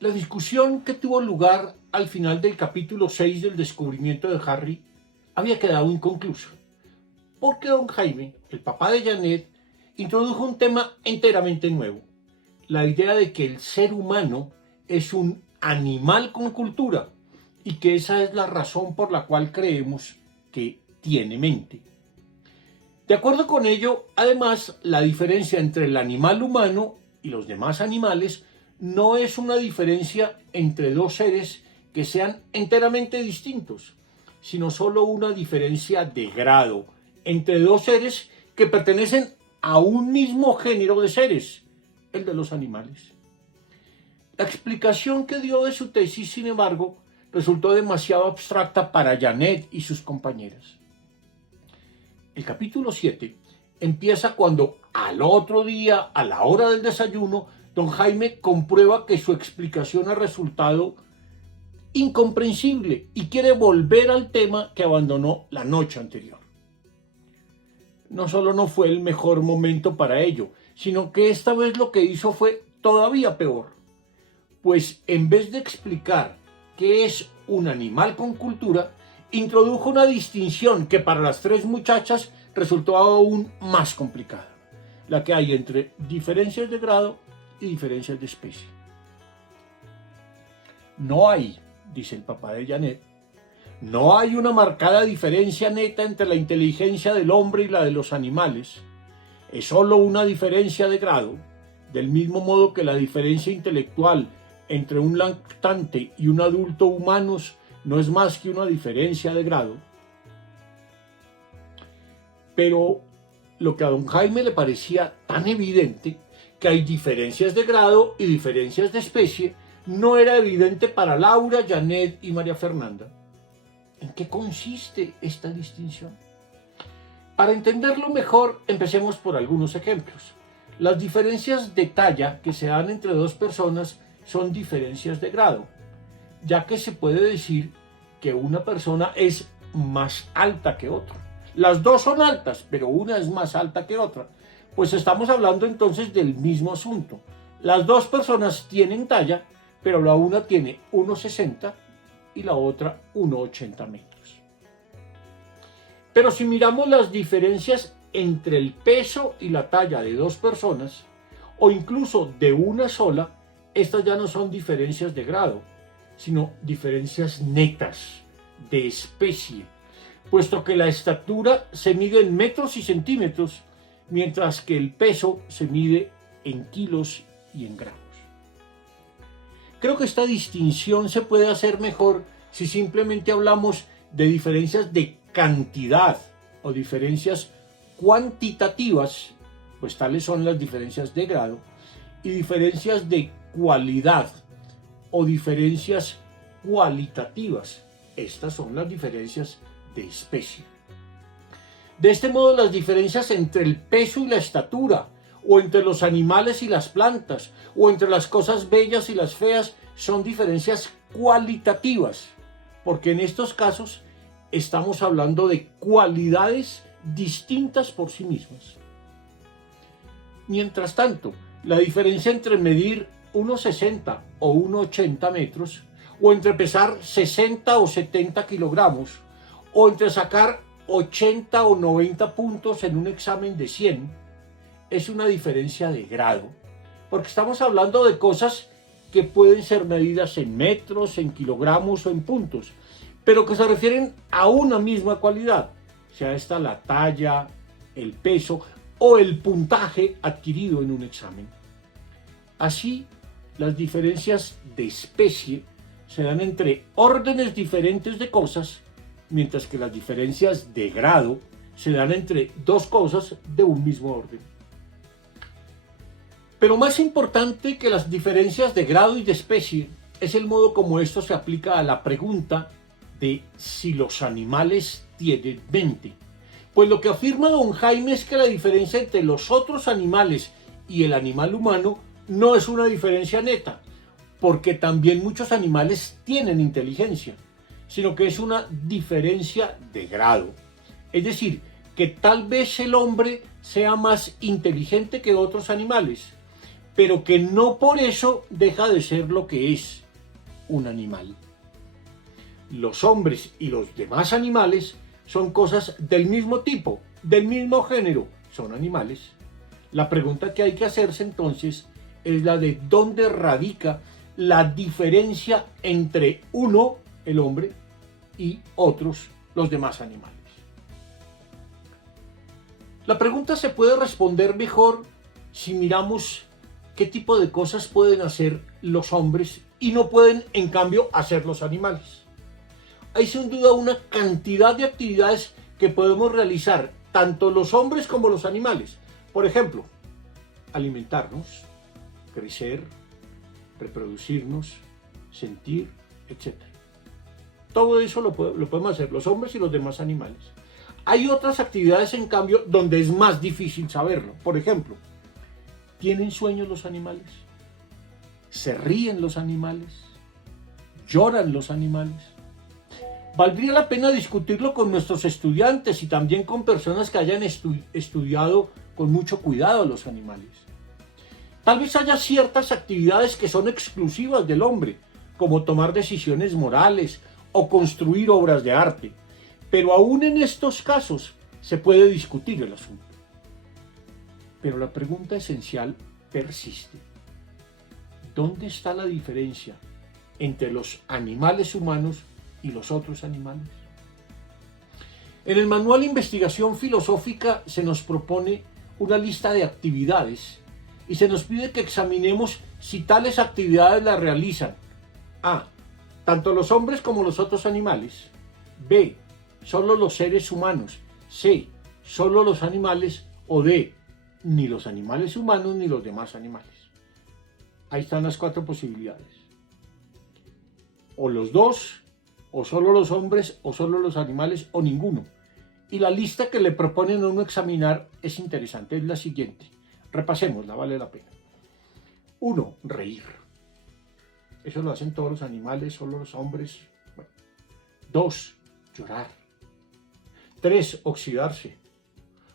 La discusión que tuvo lugar al final del capítulo 6 del descubrimiento de Harry había quedado inconclusa, porque don Jaime, el papá de Janet, introdujo un tema enteramente nuevo: la idea de que el ser humano es un animal con cultura y que esa es la razón por la cual creemos que tiene mente. De acuerdo con ello, además, la diferencia entre el animal humano y los demás animales no es una diferencia entre dos seres que sean enteramente distintos, sino solo una diferencia de grado entre dos seres que pertenecen a un mismo género de seres, el de los animales. La explicación que dio de su tesis, sin embargo, resultó demasiado abstracta para Janet y sus compañeras. El capítulo 7 empieza cuando al otro día, a la hora del desayuno, don Jaime comprueba que su explicación ha resultado incomprensible y quiere volver al tema que abandonó la noche anterior. No solo no fue el mejor momento para ello, sino que esta vez lo que hizo fue todavía peor, pues en vez de explicar qué es un animal con cultura, introdujo una distinción que para las tres muchachas resultó aún más complicada: la que hay entre diferencias de grado y diferencias de especie. No hay, dice el papá de Janet, no hay una marcada diferencia neta entre la inteligencia del hombre y la de los animales. Es solo una diferencia de grado, del mismo modo que la diferencia intelectual entre un lactante y un adulto humanos no es más que una diferencia de grado. Pero lo que a don Jaime le parecía tan evidente, que hay diferencias de grado y diferencias de especie, no era evidente para Laura, Janet y María Fernanda. ¿En qué consiste esta distinción? Para entenderlo mejor, empecemos por algunos ejemplos. Las diferencias de talla que se dan entre dos personas son diferencias de grado, ya que se puede decir que una persona es más alta que otra. Las dos son altas, pero una es más alta que otra. Pues estamos hablando entonces del mismo asunto. Las dos personas tienen talla, pero la una tiene 1,60 y la otra 1,80 metros. Pero si miramos las diferencias entre el peso y la talla de dos personas, o incluso de una sola, estas ya no son diferencias de grado, sino diferencias netas, de especie, puesto que la estatura se mide en metros y centímetros, mientras que el peso se mide en kilos y en gramos. Creo que esta distinción se puede hacer mejor si simplemente hablamos de diferencias de cantidad o diferencias cuantitativas, pues tales son las diferencias de grado, y diferencias de cualidad o diferencias cualitativas. Estas son las diferencias de especie. De este modo, las diferencias entre el peso y la estatura, o entre los animales y las plantas, o entre las cosas bellas y las feas, son diferencias cualitativas, porque en estos casos estamos hablando de cualidades distintas por sí mismas. Mientras tanto, la diferencia entre medir 1,60 o 1,80 metros, o entre pesar 60 o 70 kilogramos, o entre sacar 80 o 90 puntos en un examen de 100, es una diferencia de grado, porque estamos hablando de cosas que pueden ser medidas en metros, en kilogramos o en puntos, pero que se refieren a una misma cualidad, sea esta la talla, el peso o el puntaje adquirido en un examen. Así, las diferencias de especie se dan entre órdenes diferentes de cosas, mientras que las diferencias de grado se dan entre dos cosas de un mismo orden. Pero más importante que las diferencias de grado y de especie es el modo como esto se aplica a la pregunta de si los animales tienen mente. Pues lo que afirma don Jaime es que la diferencia entre los otros animales y el animal humano no es una diferencia neta, porque también muchos animales tienen inteligencia, sino que es una diferencia de grado. Es decir, que tal vez el hombre sea más inteligente que otros animales, pero que no por eso deja de ser lo que es un animal. Los hombres y los demás animales son cosas del mismo tipo, del mismo género, son animales. La pregunta que hay que hacerse entonces es la de dónde radica la diferencia entre uno, el hombre, y otros, los demás animales. La pregunta se puede responder mejor si miramos qué tipo de cosas pueden hacer los hombres y no pueden, en cambio, hacer los animales. Hay sin duda una cantidad de actividades que podemos realizar, tanto los hombres como los animales. Por ejemplo, alimentarnos, crecer, reproducirnos, sentir, etc. Todo eso lo podemos hacer los hombres y los demás animales. Hay otras actividades, en cambio, donde es más difícil saberlo. Por ejemplo, ¿tienen sueños los animales? ¿Se ríen los animales? ¿Lloran los animales? Valdría la pena discutirlo con nuestros estudiantes y también con personas que hayan estudiado con mucho cuidado a los animales. Tal vez haya ciertas actividades que son exclusivas del hombre, como tomar decisiones morales o construir obras de arte, pero aún en estos casos se puede discutir el asunto. Pero la pregunta esencial persiste. ¿Dónde está la diferencia entre los animales humanos y los otros animales? En el manual Investigación Filosófica se nos propone una lista de actividades y se nos pide que examinemos si tales actividades las realizan a. Tanto los hombres como los otros animales. B. Solo los seres humanos. C. Solo los animales. O D. Ni los animales humanos ni los demás animales. Ahí están las 4 posibilidades. O los dos, o solo los hombres, o solo los animales, o ninguno. Y la lista que le proponen a uno examinar es interesante, es la siguiente. Repasémosla, vale la pena. 1. Reír. Eso lo hacen todos los animales, solo los hombres. Bueno. 2. Llorar. 3. Oxidarse.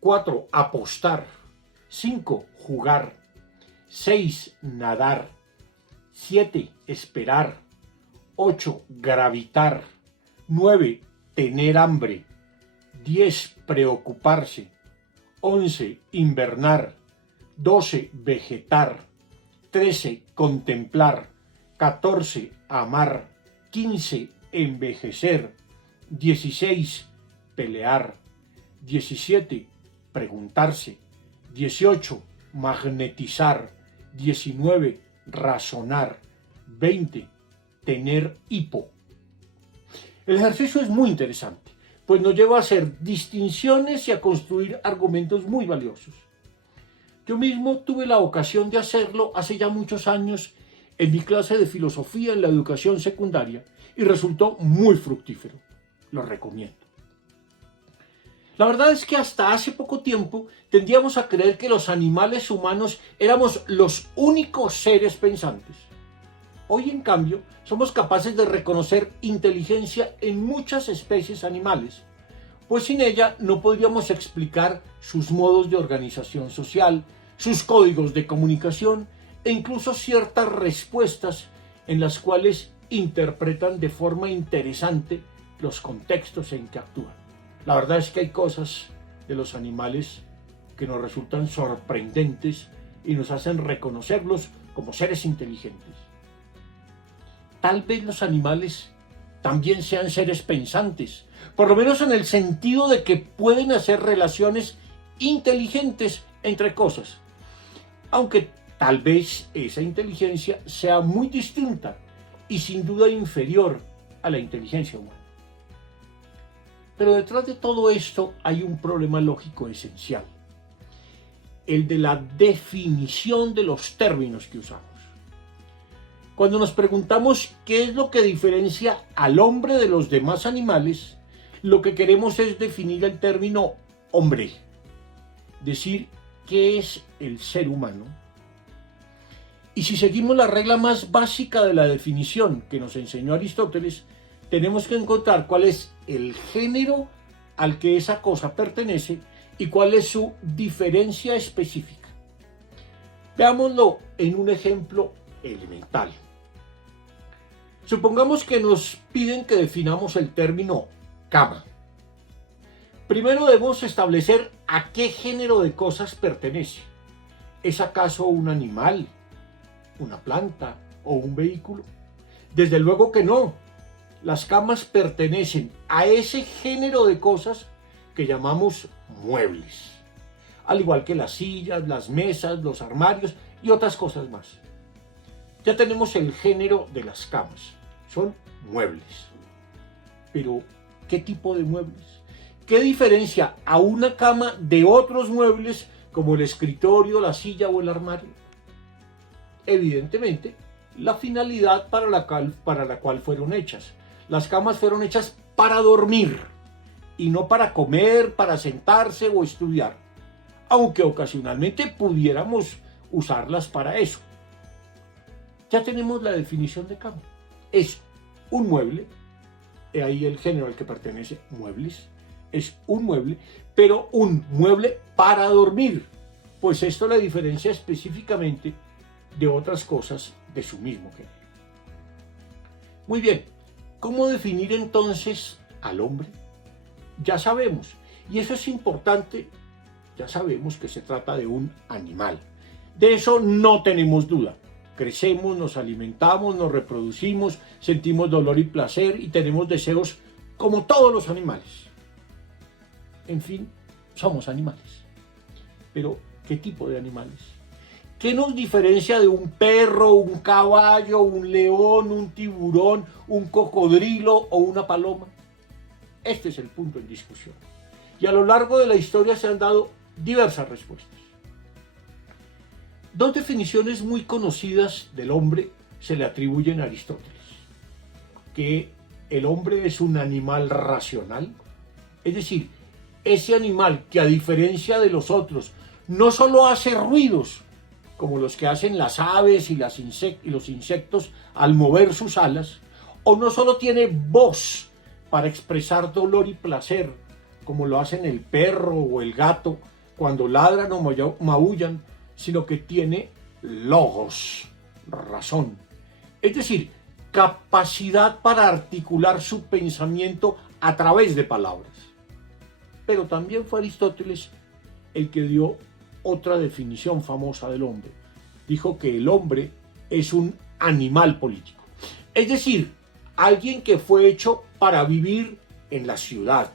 4. Apostar. 5. Jugar. 6. Nadar. 7. Esperar. 8. Gravitar. 9. Tener hambre. 10. Preocuparse. 11. Invernar. 12. Vegetar. 13. Contemplar. 14. Amar. 15. Envejecer. 16. Pelear. 17. Preguntarse. 18. Magnetizar. 19. Razonar. 20. Tener hipo. El ejercicio es muy interesante, pues nos lleva a hacer distinciones y a construir argumentos muy valiosos. Yo mismo tuve la ocasión de hacerlo hace ya muchos años en mi clase de filosofía en la educación secundaria y resultó muy fructífero. Lo recomiendo. La verdad es que hasta hace poco tiempo tendíamos a creer que los animales humanos éramos los únicos seres pensantes. Hoy, en cambio, somos capaces de reconocer inteligencia en muchas especies animales, pues sin ella no podríamos explicar sus modos de organización social, sus códigos de comunicación e incluso ciertas respuestas en las cuales interpretan de forma interesante los contextos en que actúan. La verdad es que hay cosas de los animales que nos resultan sorprendentes y nos hacen reconocerlos como seres inteligentes. Tal vez los animales también sean seres pensantes, por lo menos en el sentido de que pueden hacer relaciones inteligentes entre cosas, aunque tal vez esa inteligencia sea muy distinta y sin duda inferior a la inteligencia humana. Pero detrás de todo esto hay un problema lógico esencial, el de la definición de los términos que usamos. Cuando nos preguntamos qué es lo que diferencia al hombre de los demás animales, lo que queremos es definir el término hombre, decir qué es el ser humano. Y si seguimos la regla más básica de la definición que nos enseñó Aristóteles, tenemos que encontrar cuál es el género al que esa cosa pertenece y cuál es su diferencia específica. Veámoslo en un ejemplo elemental. Supongamos que nos piden que definamos el término cama. Primero debemos establecer a qué género de cosas pertenece. ¿Es acaso un animal, una planta o un vehículo? Desde luego que no. Las camas pertenecen a ese género de cosas que llamamos muebles, al igual que las sillas, las mesas, los armarios y otras cosas más. Ya tenemos el género de las camas, son muebles. Pero, ¿qué tipo de muebles? ¿Qué diferencia a una cama de otros muebles como el escritorio, la silla o el armario? Evidentemente, la finalidad para la cual fueron hechas. Las camas fueron hechas para dormir y no para comer, para sentarse o estudiar, aunque ocasionalmente pudiéramos usarlas para eso. Ya tenemos la definición de cama. Es un mueble, de ahí el género al que pertenece, muebles. Es un mueble, pero un mueble para dormir, pues esto la diferencia específicamente de otras cosas de su mismo género. Muy bien, ¿cómo definir entonces al hombre? Ya sabemos, y eso es importante, ya sabemos que se trata de un animal. De eso no tenemos duda. Crecemos, nos alimentamos, nos reproducimos, sentimos dolor y placer y tenemos deseos como todos los animales. En fin, somos animales. Pero, ¿qué tipo de animales? ¿Qué nos diferencia de un perro, un caballo, un león, un tiburón, un cocodrilo o una paloma? Este es el punto en discusión. Y a lo largo de la historia se han dado diversas respuestas. Dos definiciones muy conocidas del hombre se le atribuyen a Aristóteles. Que el hombre es un animal racional, es decir, ese animal que a diferencia de los otros no solo hace ruidos como los que hacen las aves y los insectos al mover sus alas, o no solo tiene voz para expresar dolor y placer como lo hacen el perro o el gato cuando ladran o maullan, sino que tiene logos, razón, es decir, capacidad para articular su pensamiento a través de palabras. Pero también fue Aristóteles el que dio otra definición famosa del hombre. Dijo que el hombre es un animal político. Es decir, alguien que fue hecho para vivir en la ciudad,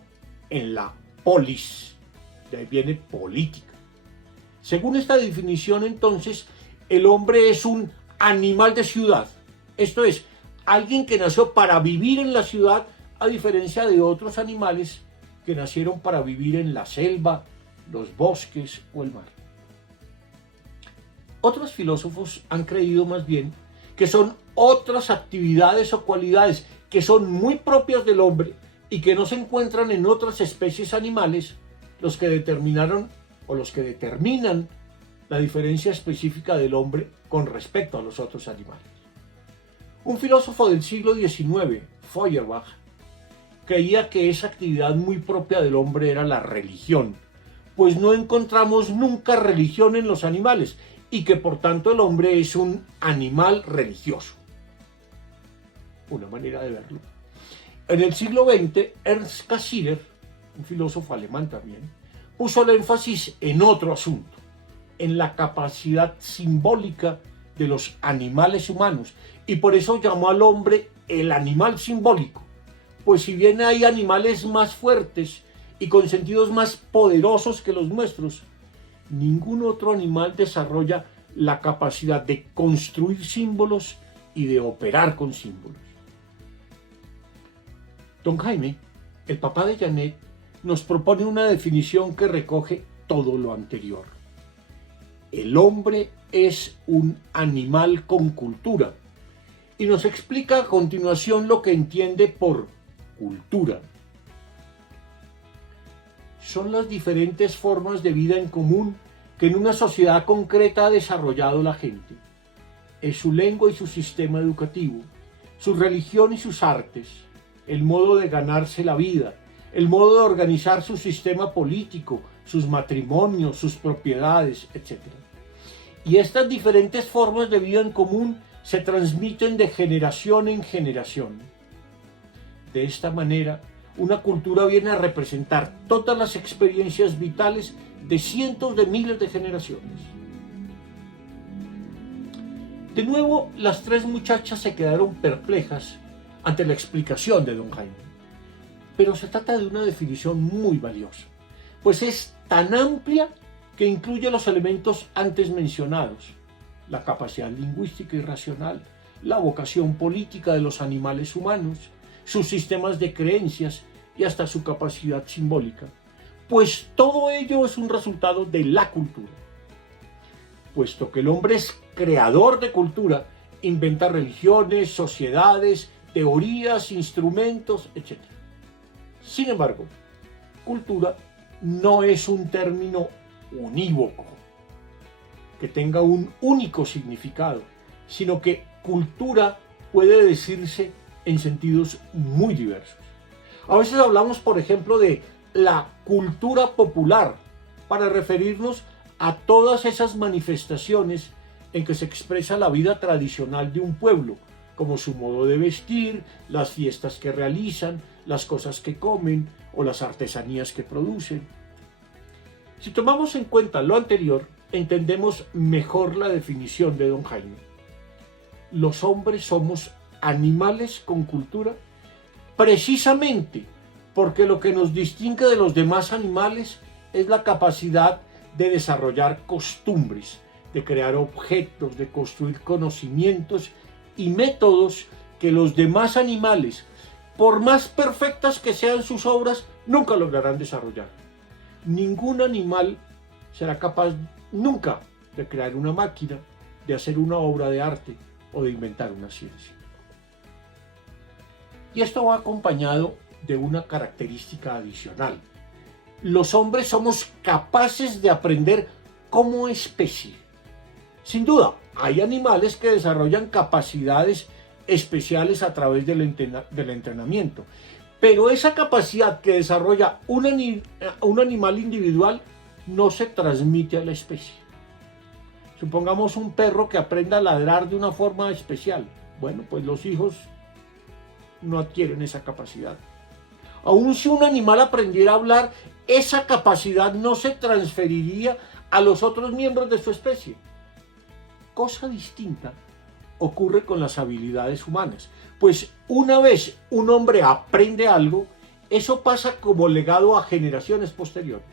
en la polis. De ahí viene política. Según esta definición, entonces, el hombre es un animal de ciudad. Esto es, alguien que nació para vivir en la ciudad, a diferencia de otros animales que nacieron para vivir en la selva, los bosques o el mar. Otros filósofos han creído más bien que son otras actividades o cualidades que son muy propias del hombre y que no se encuentran en otras especies animales los que determinaron o los que determinan la diferencia específica del hombre con respecto a los otros animales. Un filósofo del siglo XIX, Feuerbach, creía que esa actividad muy propia del hombre era la religión, pues no encontramos nunca religión en los animales y que por tanto el hombre es un animal religioso. Una manera de verlo. En el siglo XX, Ernst Cassirer, un filósofo alemán también, puso el énfasis en otro asunto, en la capacidad simbólica de los animales humanos, y por eso llamó al hombre el animal simbólico, pues si bien hay animales más fuertes y con sentidos más poderosos que los nuestros, ningún otro animal desarrolla la capacidad de construir símbolos y de operar con símbolos. Don Jaime, el papá de Janet, nos propone una definición que recoge todo lo anterior. El hombre es un animal con cultura y nos explica a continuación lo que entiende por cultura. Son las diferentes formas de vida en común que en una sociedad concreta ha desarrollado la gente. Es su lengua y su sistema educativo, su religión y sus artes, el modo de ganarse la vida, el modo de organizar su sistema político, sus matrimonios, sus propiedades, etc. Y estas diferentes formas de vida en común se transmiten de generación en generación. De esta manera, una cultura viene a representar todas las experiencias vitales de cientos de miles de generaciones. De nuevo, las tres muchachas se quedaron perplejas ante la explicación de don Jaime. Pero se trata de una definición muy valiosa, pues es tan amplia que incluye los elementos antes mencionados: la capacidad lingüística y racional, la vocación política de los animales humanos, sus sistemas de creencias y hasta su capacidad simbólica, pues todo ello es un resultado de la cultura. Puesto que el hombre es creador de cultura, inventa religiones, sociedades, teorías, instrumentos, etc. Sin embargo, cultura no es un término unívoco, que tenga un único significado, sino que cultura puede decirse en sentidos muy diversos. A veces hablamos, por ejemplo, de la cultura popular para referirnos a todas esas manifestaciones en que se expresa la vida tradicional de un pueblo, como su modo de vestir, las fiestas que realizan, las cosas que comen o las artesanías que producen. Si tomamos en cuenta lo anterior, entendemos mejor la definición de don Jaime. Los hombres somos animales con cultura precisamente porque lo que nos distingue de los demás animales es la capacidad de desarrollar costumbres, de crear objetos, de construir conocimientos y métodos que los demás animales, por más perfectas que sean sus obras, nunca lograrán desarrollar. Ningún animal será capaz nunca de crear una máquina, de hacer una obra de arte o de inventar una ciencia. Y esto va acompañado de una característica adicional. Los hombres somos capaces de aprender como especie. Sin duda, hay animales que desarrollan capacidades especiales a través del entrenamiento, pero esa capacidad que desarrolla un animal individual no se transmite a la especie. Supongamos un perro que aprenda a ladrar de una forma especial. Bueno, pues los hijos no adquieren esa capacidad. Aun si un animal aprendiera a hablar, esa capacidad no se transferiría a los otros miembros de su especie. Cosa distinta ocurre con las habilidades humanas, pues una vez un hombre aprende algo, eso pasa como legado a generaciones posteriores.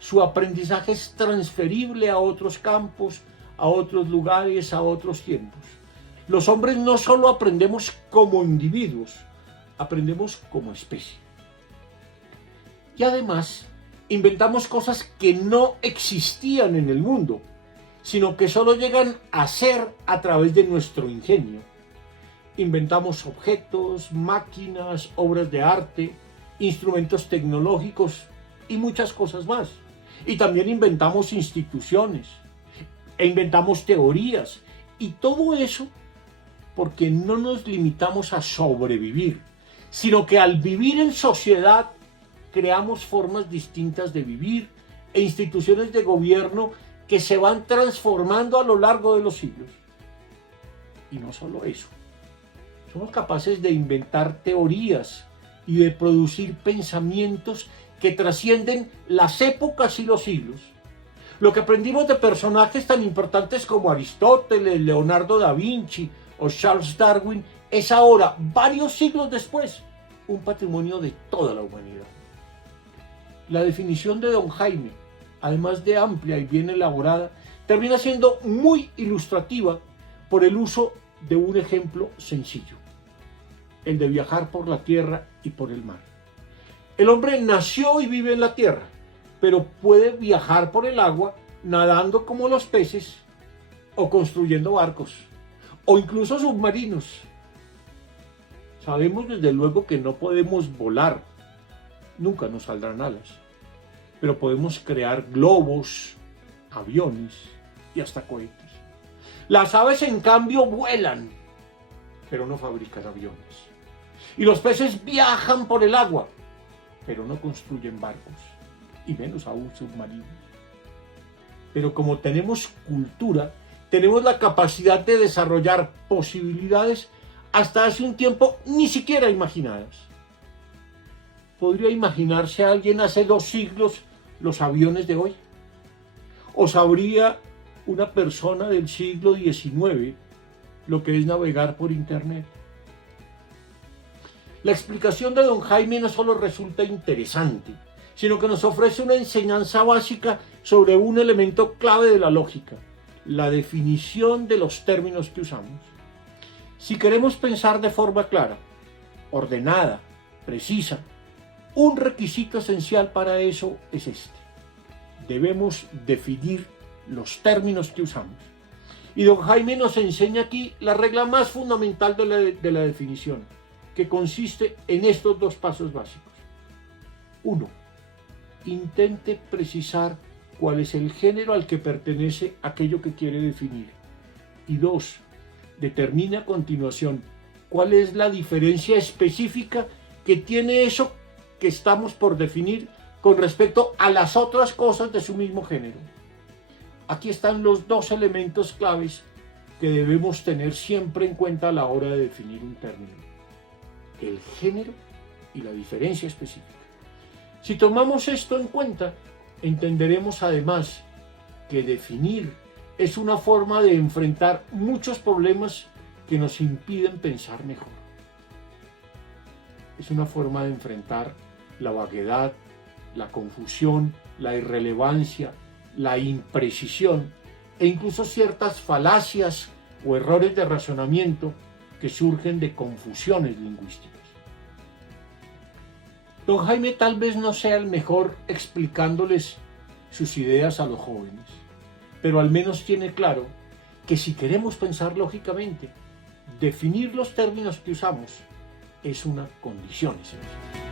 Su aprendizaje es transferible a otros campos, a otros lugares, a otros tiempos. Los hombres no solo aprendemos como individuos, aprendemos como especie. Y además, inventamos cosas que no existían en el mundo, sino que solo llegan a ser a través de nuestro ingenio. Inventamos objetos, máquinas, obras de arte, instrumentos tecnológicos y muchas cosas más. Y también inventamos instituciones, e inventamos teorías, y todo eso porque no nos limitamos a sobrevivir, sino que al vivir en sociedad creamos formas distintas de vivir e instituciones de gobierno que se van transformando a lo largo de los siglos. Y no solo eso, somos capaces de inventar teorías y de producir pensamientos que trascienden las épocas y los siglos. Lo que aprendimos de personajes tan importantes como Aristóteles, Leonardo da Vinci o Charles Darwin es ahora, varios siglos después, un patrimonio de toda la humanidad. La definición de don Jaime, además de amplia y bien elaborada, termina siendo muy ilustrativa por el uso de un ejemplo sencillo, el de viajar por la tierra y por el mar. El hombre nació y vive en la tierra, pero puede viajar por el agua nadando como los peces o construyendo barcos o incluso submarinos. Sabemos desde luego que no podemos volar, nunca nos saldrán alas, pero podemos crear globos, aviones y hasta cohetes. Las aves en cambio vuelan, pero no fabrican aviones. Y los peces viajan por el agua, pero no construyen barcos, y menos aún submarinos. pero como tenemos cultura, tenemos la capacidad de desarrollar posibilidades hasta hace un tiempo ni siquiera imaginadas. ¿Podría imaginarse a alguien hace 2 siglos los aviones de hoy? ¿O sabría una persona del siglo XIX lo que es navegar por internet? La explicación de don Jaime no solo resulta interesante, sino que nos ofrece una enseñanza básica sobre un elemento clave de la lógica, la definición de los términos que usamos. Si queremos pensar de forma clara, ordenada, precisa, un requisito esencial para eso es este: debemos definir los términos que usamos. Y don Jaime nos enseña aquí la regla más fundamental de la definición, que consiste en estos 2 pasos básicos. 1. Intente precisar cuál es el género al que pertenece aquello que quiere definir. Y 2. Determine a continuación cuál es la diferencia específica que tiene eso que estamos por definir con respecto a las otras cosas de su mismo género. Aquí están los 2 elementos claves que debemos tener siempre en cuenta a la hora de definir un término: el género y la diferencia específica. Si tomamos esto en cuenta, entenderemos además que definir es una forma de enfrentar muchos problemas que nos impiden pensar mejor. Es una forma de enfrentar la vaguedad, la confusión, la irrelevancia, la imprecisión e incluso ciertas falacias o errores de razonamiento que surgen de confusiones lingüísticas. Don Jaime tal vez no sea el mejor explicándoles sus ideas a los jóvenes, pero al menos tiene claro que si queremos pensar lógicamente, definir los términos que usamos es una condición esencial.